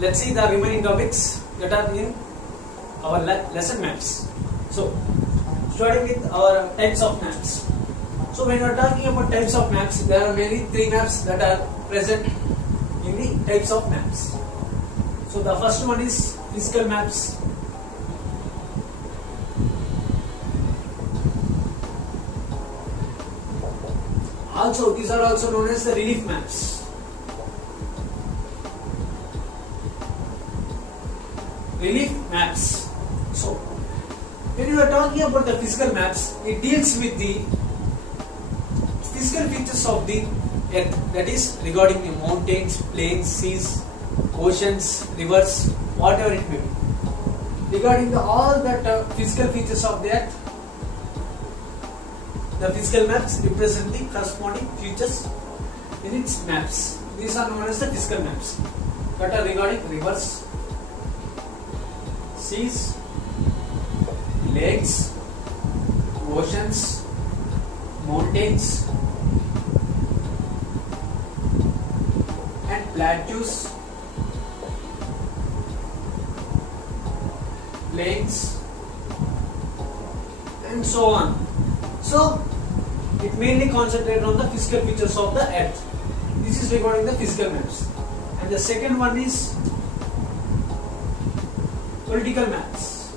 let's see the remaining topics that are in our lesson maps. So, starting with our types of maps. So, when you are talking about types of maps, there are mainly three maps that are present in the types of maps. So, the first one is physical maps. Also, these are also known as the relief maps. Relief maps. So, when you are talking about the physical maps, it deals with the physical features of the earth, that is regarding the mountains, plains, seas, oceans, rivers, whatever it may be. Regarding all that physical features of the earth, the physical maps represent the corresponding features in its maps. These are known as the physical maps that are regarding rivers, seas, lakes, oceans, mountains, and plateaus, plains, and so on. So, it mainly concentrates on the physical features of the earth. This is regarding the physical maps. And the second one is political maps.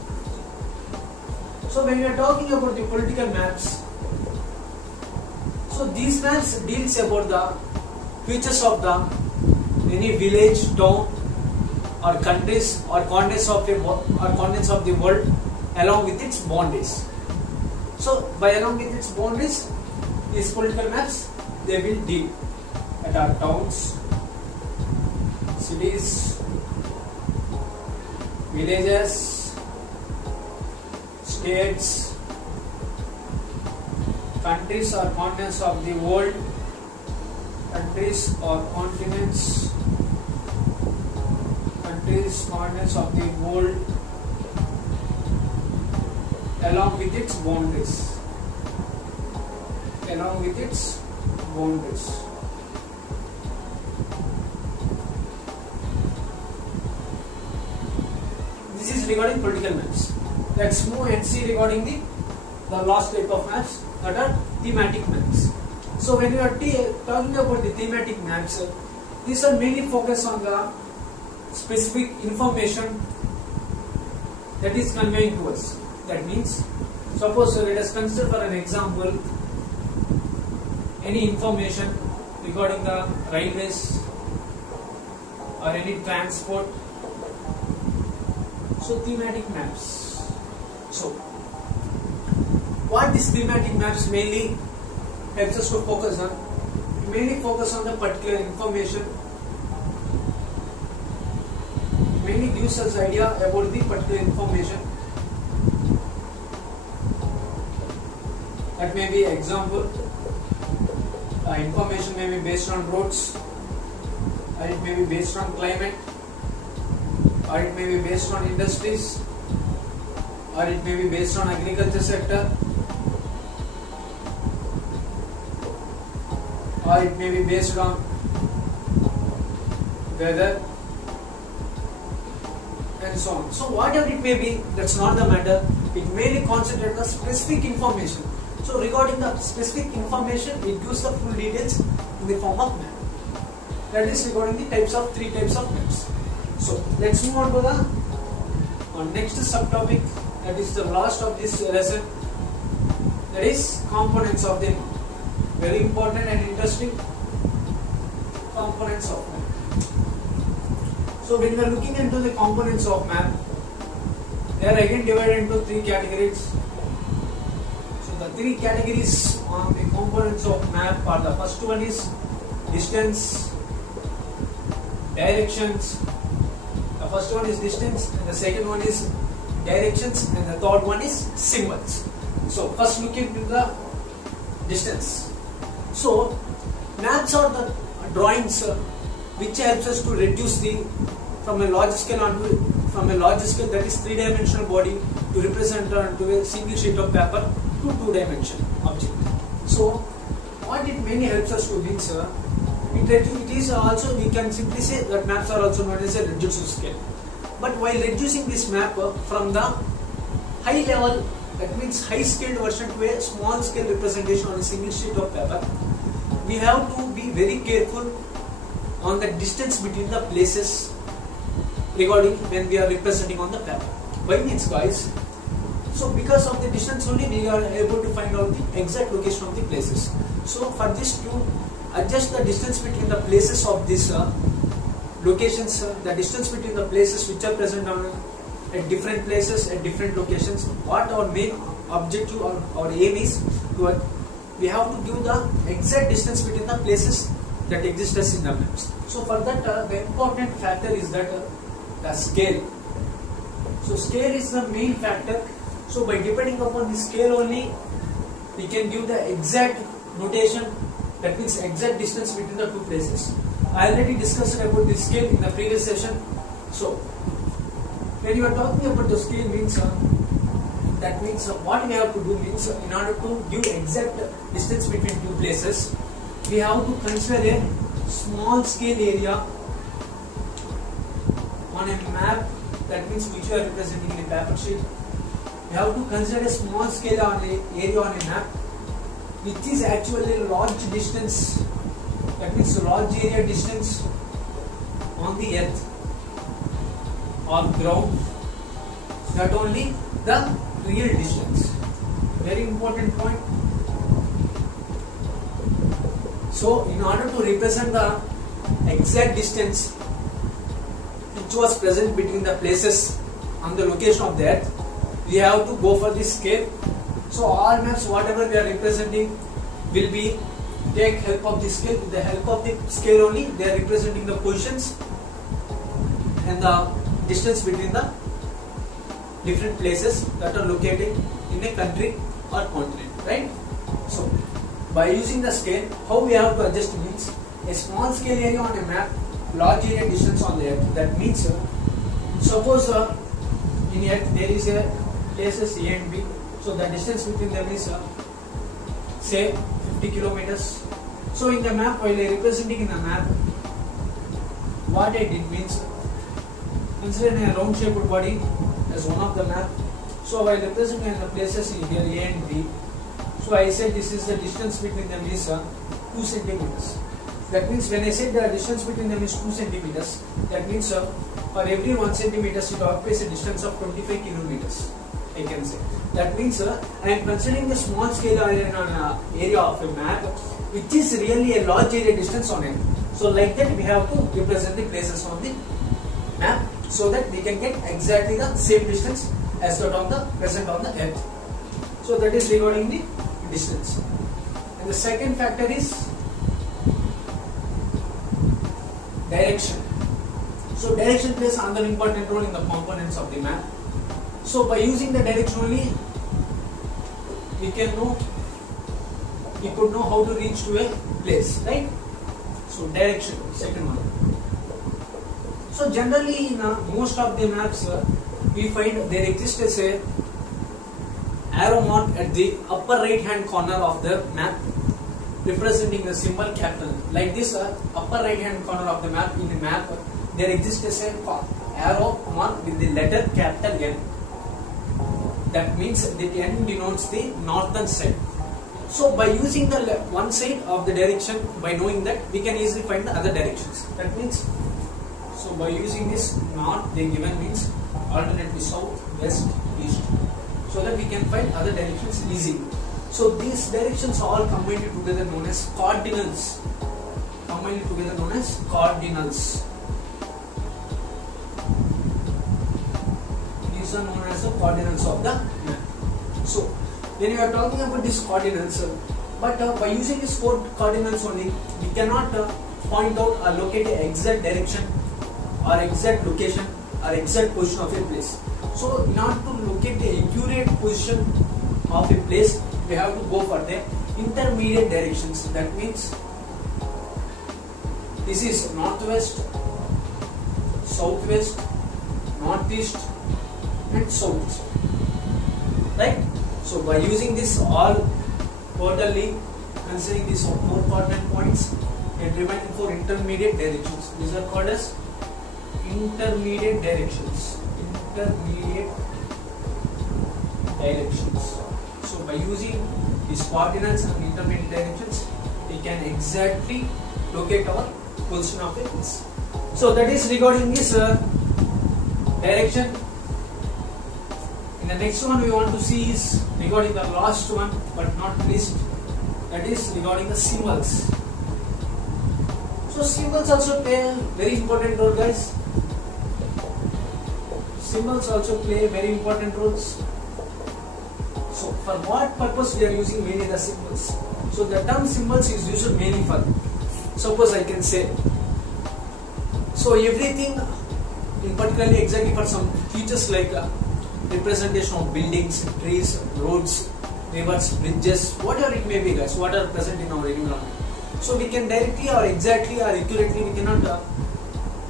So, when we are talking about the political maps, so these maps deals about the features of the any village, town, or countries or continents of the world along with its boundaries. So, by along with its boundaries, these political maps, they will deal at our towns, cities, villages, states, countries or continents of the world, countries or continents, continents of the world, along with its boundaries. Along with its boundaries. This is regarding political maps. Let's move and see regarding the last type of maps, that are thematic maps. So when we are talking about the thematic maps, these are mainly focused on the specific information that is conveying to us. That means, suppose let us consider for an example any information regarding the railways or any transport. So thematic maps. So what these thematic maps mainly helps us to focus on? Mainly focus on the particular information. Mainly gives us idea about the particular information. That may be example. Information may be based on roads, or it may be based on climate, or it may be based on industries, or it may be based on agriculture sector, or it may be based on weather, and so on. So whatever it may be, that's not the matter. It mainly concentrates on specific information. So regarding the specific information, it gives the full details in the form of map. That is regarding the three types of maps. So let's move on to the next subtopic, that is the last of this lesson, that is components of the map. Very important and interesting components of map. So when we are looking into the components of map, they are again divided into three categories. The three categories on the components of map are: the first one is distance, directions. The first one is distance, and the second one is directions, and the third one is symbols. So first look into the distance. So maps are the drawings which helps us to reduce from a large scale that is three-dimensional body to represent onto a single sheet of paper to two-dimensional object. So what it mainly helps us to do, sir, it it is also, we can simply say that maps are also known as a reduced scale. But while reducing this map from the high level, that means high scaled version, to a small scale representation on a single sheet of paper, we have to be very careful on the distance between the places regarding when we are representing on the paper. Why means, guys? So because of the distance only we are able to find out the exact location of the places. So for this, to adjust the distance between the places of these locations, the distance between the places which are present on at different places at different locations, what our main objective or our aim is to, we have to give the exact distance between the places that exist as in the maps. So for that, the important factor is that the scale. So scale is the main factor. So by depending upon the scale only, we can give the exact notation, that means exact distance between the two places. I already discussed about the scale in the previous session. So when you are talking about the scale means, that means what we have to do means, in order to give exact distance between two places, we have to consider a small scale area on a map, that means which you are representing in a paper sheet. We have to consider a small scale area on a map which is actually a large distance, that means large area distance on the earth or ground, not only the real distance. Very important point. So in order to represent the exact distance which was present between the places on the location of the earth, we have to go for this scale. So all maps, whatever we are representing, will be take help of this scale. With the help of the scale only, they are representing the positions and the distance between the different places that are located in a country or continent, right? So by using the scale, how we have to adjust means, a small scale area on a map, large area distance on the earth. That means, suppose in earth there is a places A and B, so the distance between them is say 50 kilometers. So in the map, while representing in the map, what I did means, consider a round shaped body as one of the map. So while representing the places in here A and B, so I said this is the distance between them is 2 centimeters. That means when I said the distance between them is 2 centimeters, that means for every 1 centimeter it occupies a distance of 25 kilometers. I can say. That means I am considering the small scale area of a map which is really a large area distance on it. So like that we have to represent the places on the map so that we can get exactly the same distance as that on the present on the earth. So that is regarding the distance. And the second factor is direction. So direction plays another important role in the components of the map. So by using the direction only, we could know how to reach to a place, right? So direction, second one. So generally in most of the maps, we find there exists as a arrow mark at the upper right hand corner of the map, representing the symbol capital. Like this upper right hand corner of the map, in the map there exists as a arrow mark with the letter capital N. That means the N denotes the northern side. So by using the one side of the direction, by knowing that, we can easily find the other directions. That means, so by using this north, they given means alternately south, west, east, so that we can find other directions easily. So these directions are all combined together known as cardinals. Combined together known as cardinals. These are known as the cardinals of the map. So when you are talking about these cardinals, but by using these 4 cardinals only, we cannot point out or locate the exact direction or exact location or exact position of a place. So in order to locate the accurate position of a place, we have to go for the intermediate directions. That means this is northwest, southwest, northeast and southeast, right? So by using this all totally, considering these 4 coordinate points, and remaining 4 intermediate directions. These are called as intermediate directions. Intermediate directions. So by using these coordinates and intermediate directions, we can exactly locate our position of the piece. So that is regarding this direction. In the next one we want to see is regarding the last one but not least, that is regarding the symbols. So symbols also play a very important role, guys. Symbols also play very important roles. So for what purpose we are using mainly the symbols? So the term symbols is used mainly for, suppose I can say, so everything in particularly exactly for some features like representation of buildings, trees, roads, rivers, bridges, whatever it may be, guys, what are present in our environment. So we can directly or exactly or accurately, we cannot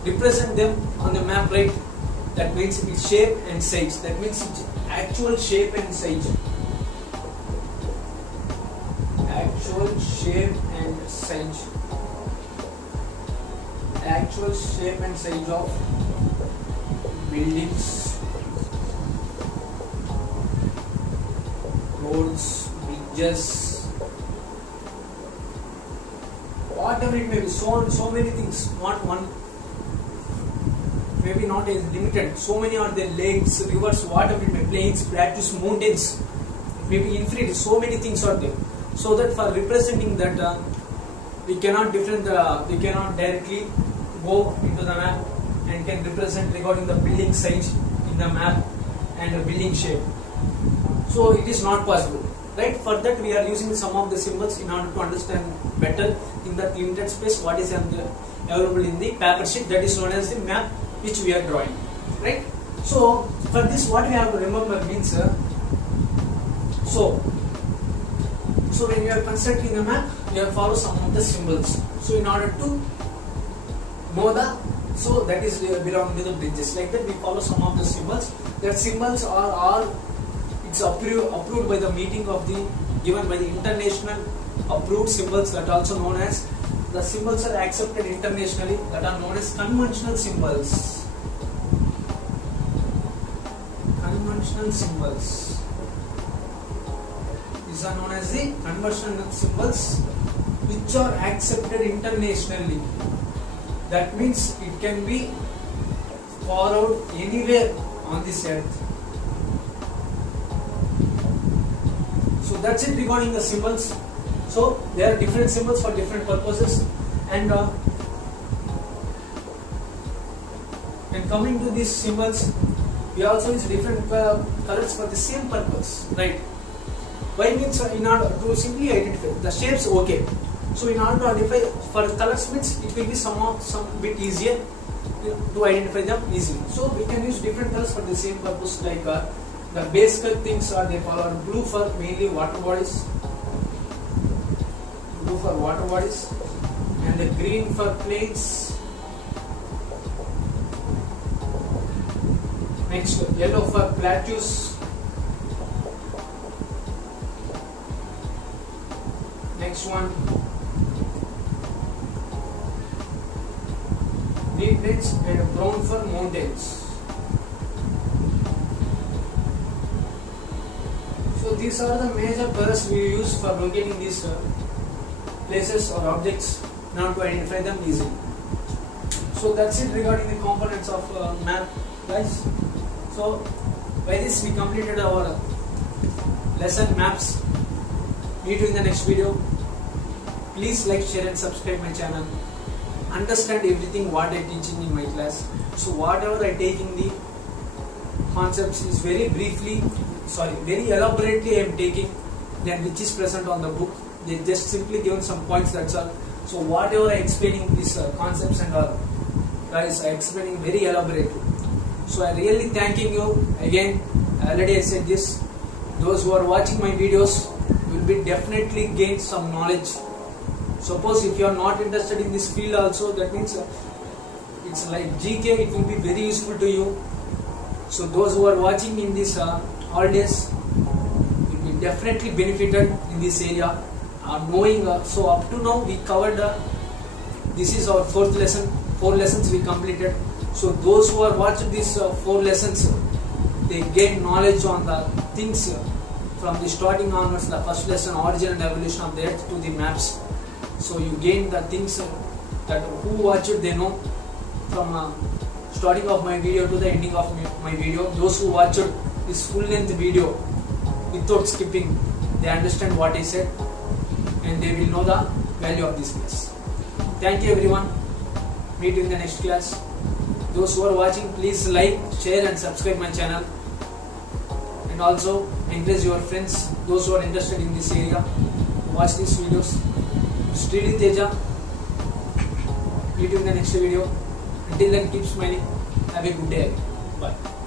represent them on the map, right? That means its shape and size. That means its actual shape and size. Actual shape and size. Actual shape and size of buildings, roads, bridges, whatever it may be, so many things, not one, maybe not as limited, so many are there, lakes, rivers, whatever it may be, plains, plateaus, mountains, maybe infinite, so many things are there. So that for representing that, we cannot directly go into the map and can represent regarding the building size in the map and the building shape. So it is not possible, right? For that we are using some of the symbols in order to understand better in that limited space what is available in the paper sheet, that is known as the map which we are drawing, right? So for this what we have to remember means, so when you are constructing a map, you have to follow some of the symbols. So in order to know so that is belonging to the bridges. Like that we follow some of the symbols. That symbols are all, it's approved by the meeting of the, given by the international approved symbols, that are also known as, the symbols are accepted internationally, that are known as conventional symbols. Conventional symbols. These are known as the conventional symbols which are accepted internationally. That means it can be followed anywhere on this earth. So that's it regarding the symbols. So there are different symbols for different purposes, and coming to these symbols, we also use different colors for the same purpose, right? Why means in order to simply identify the shapes, okay. So in order to identify for colors means it will be some bit easier to identify them easily. So we can use different colors for the same purpose, like the basic things are they follow blue for mainly water bodies, blue for water bodies, and the green for plains. Next, yellow for plateaus. Next one, deep plains, and brown for mountains. So these are the major colors we use for locating these places or objects in order to identify them easily. So that's it regarding the components of map, guys. So by this we completed our lesson maps. Meet you in the next video. Please like, share and subscribe my channel. Understand everything what I teaching in my class. So whatever I take in the concepts is very elaborately I am taking than which is present on the book. They just simply given some points, that's all. So whatever I explaining these concepts and all, guys, I explaining very elaborately. So I really thanking you again. Already I said this. Those who are watching my videos will be definitely gain some knowledge. Suppose if you are not interested in this field also, that means it's like GK, it will be very useful to you. So those who are watching in this holidays will be definitely benefited in this area. Knowing, so up to now we covered This is our fourth lesson. 4 lessons we completed. So those who are watching these 4 lessons, they gain knowledge on the things from the starting onwards. The first lesson, origin and evolution of the earth, to the maps. So you gain the things that who watched, they know from starting of my video to the ending of my video. Those who watched this full length video without skipping, they understand what I said and they will know the value of this class. Thank you everyone. Meet you in the next class. Those who are watching, please like, share and subscribe my channel, and also encourage your friends, those who are interested in this area, watch these videos. Srili Teja. Meet you in the next video. Until then, keep smiling. Have a good day. Bye.